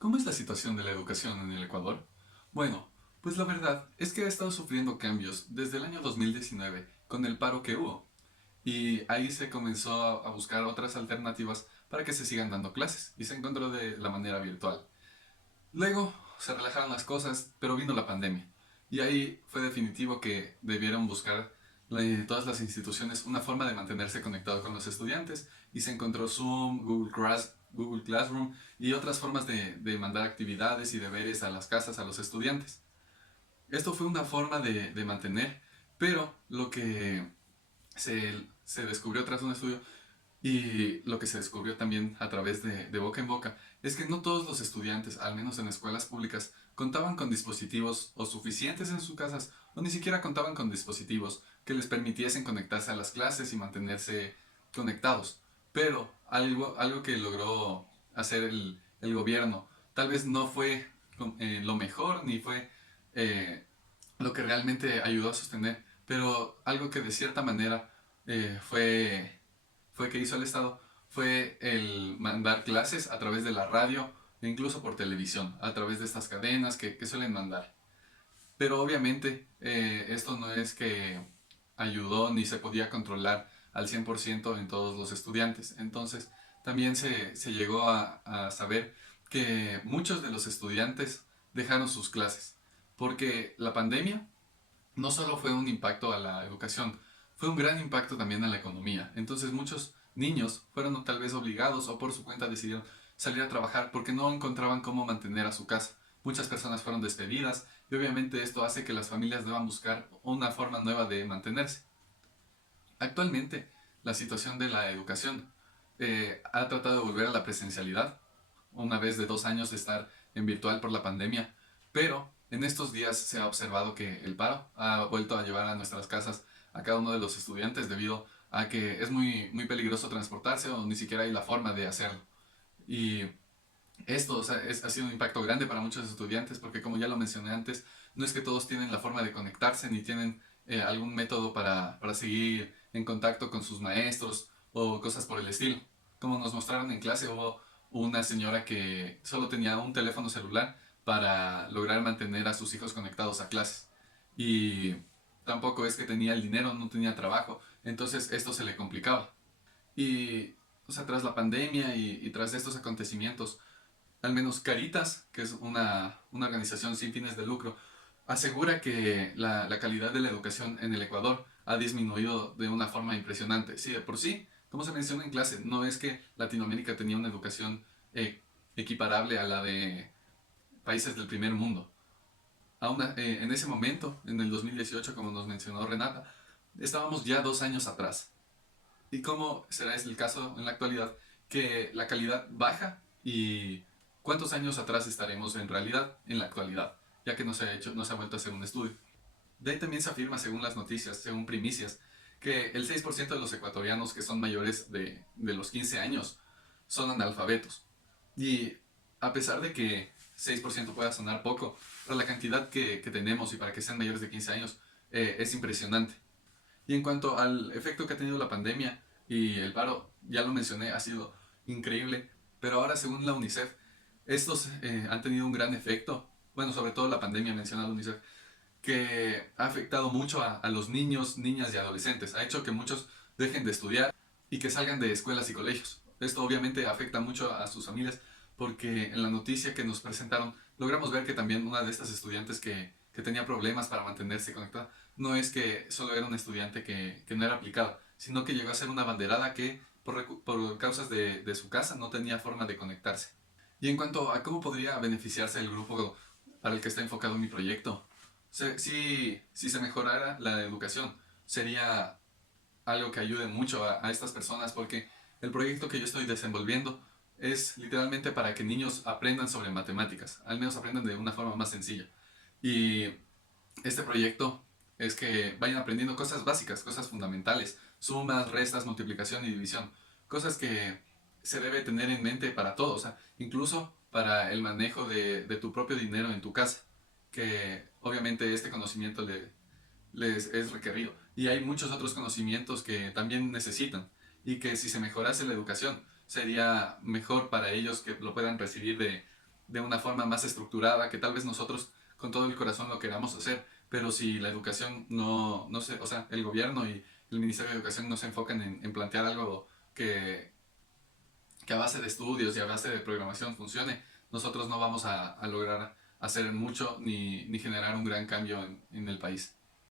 ¿Cómo es la situación de la educación en el Ecuador? Bueno, pues la verdad es que ha estado sufriendo cambios desde el año 2019 con el paro que hubo. Y ahí se comenzó a buscar otras alternativas para que se sigan dando clases y se encontró de la manera virtual. Luego se relajaron las cosas, pero vino la pandemia. Y ahí fue definitivo que debieron buscar todas las instituciones una forma de mantenerse conectado con los estudiantes. Y se encontró Zoom, Google Classroom y otras formas de mandar actividades y deberes a las casas a los estudiantes. Esto fue una forma de mantener, pero lo que se descubrió tras un estudio y lo que se descubrió también a través de boca en boca es que no todos los estudiantes, al menos en escuelas públicas, contaban con dispositivos o suficientes en sus casas o ni siquiera contaban con dispositivos que les permitiesen conectarse a las clases y mantenerse conectados. Pero algo que logró hacer el gobierno tal vez no fue lo mejor ni fue lo que realmente ayudó a sostener, pero algo que de cierta manera fue que hizo el Estado fue el mandar clases a través de la radio e incluso por televisión, a través de estas cadenas que suelen mandar. Pero obviamente esto no es que ayudó ni se podía controlar al 100% en todos los estudiantes. Entonces también se llegó a saber que muchos de los estudiantes dejaron sus clases, porque la pandemia no solo fue un impacto a la educación, fue un gran impacto también a la economía. Entonces muchos niños fueron tal vez obligados o por su cuenta decidieron salir a trabajar porque no encontraban cómo mantener a su casa. Muchas personas fueron despedidas y obviamente esto hace que las familias deban buscar una forma nueva de mantenerse. Actualmente, la situación de la educación ha tratado de volver a la presencialidad, una vez de 2 años de estar en virtual por la pandemia, pero en estos días se ha observado que el paro ha vuelto a llevar a nuestras casas a cada uno de los estudiantes debido a que es muy peligroso transportarse o ni siquiera hay la forma de hacerlo. Y esto, o sea, ha sido un impacto grande para muchos estudiantes porque como ya lo mencioné antes, no es que todos tienen la forma de conectarse ni tienen algún método para seguir en contacto con sus maestros o cosas por el estilo. Como nos mostraron en clase, hubo una señora que solo tenía un teléfono celular para lograr mantener a sus hijos conectados a clases. Y tampoco es que tenía el dinero, no tenía trabajo, entonces esto se le complicaba. Y, o sea, tras la pandemia y tras estos acontecimientos, al menos Caritas, que es una organización sin fines de lucro, asegura que la calidad de la educación en el Ecuador ha disminuido de una forma impresionante. Sí, de por sí, como se menciona en clase, no es que Latinoamérica tenía una educación equiparable a la de países del primer mundo. En ese momento, en el 2018, como nos mencionó Renata, estábamos ya 2 años atrás. ¿Y cómo será el caso en la actualidad? Que la calidad baja y cuántos años atrás estaremos en realidad en la actualidad, ya que no se ha vuelto a hacer un estudio. De ahí también se afirma, según las noticias, según primicias, que el 6% de los ecuatorianos que son mayores de los 15 años son analfabetos. Y a pesar de que 6% pueda sonar poco, para la cantidad que tenemos y para que sean mayores de 15 años, es impresionante. Y en cuanto al efecto que ha tenido la pandemia y el paro, ya lo mencioné, ha sido increíble, pero ahora según la UNICEF, estos han tenido un gran efecto, bueno, sobre todo la pandemia menciona la UNICEF, que ha afectado mucho a los niños, niñas y adolescentes, ha hecho que muchos dejen de estudiar y que salgan de escuelas y colegios. Esto obviamente afecta mucho a sus familias porque en la noticia que nos presentaron logramos ver que también una de estas estudiantes que tenía problemas para mantenerse conectada no es que solo era un estudiante que no era aplicado, sino que llegó a ser una banderada que por causas de su casa no tenía forma de conectarse. Y en cuanto a cómo podría beneficiarse el grupo para el que está enfocado mi proyecto, si se mejorara la educación, sería algo que ayude mucho a estas personas porque el proyecto que yo estoy desenvolviendo es literalmente para que niños aprendan sobre matemáticas, al menos aprendan de una forma más sencilla. Y este proyecto es que vayan aprendiendo cosas básicas, cosas fundamentales, sumas, restas, multiplicación y división, cosas que se debe tener en mente para todos, o sea, incluso para el manejo de tu propio dinero en tu casa, que obviamente este conocimiento les es requerido. Y hay muchos otros conocimientos que también necesitan y que si se mejorase la educación sería mejor para ellos que lo puedan recibir de una forma más estructurada, que tal vez nosotros con todo el corazón lo queramos hacer, pero si la educación no se, o sea, el gobierno y el Ministerio de Educación no se enfocan en plantear algo que a base de estudios y a base de programación funcione, nosotros no vamos a lograr hacer mucho ni generar un gran cambio en el país.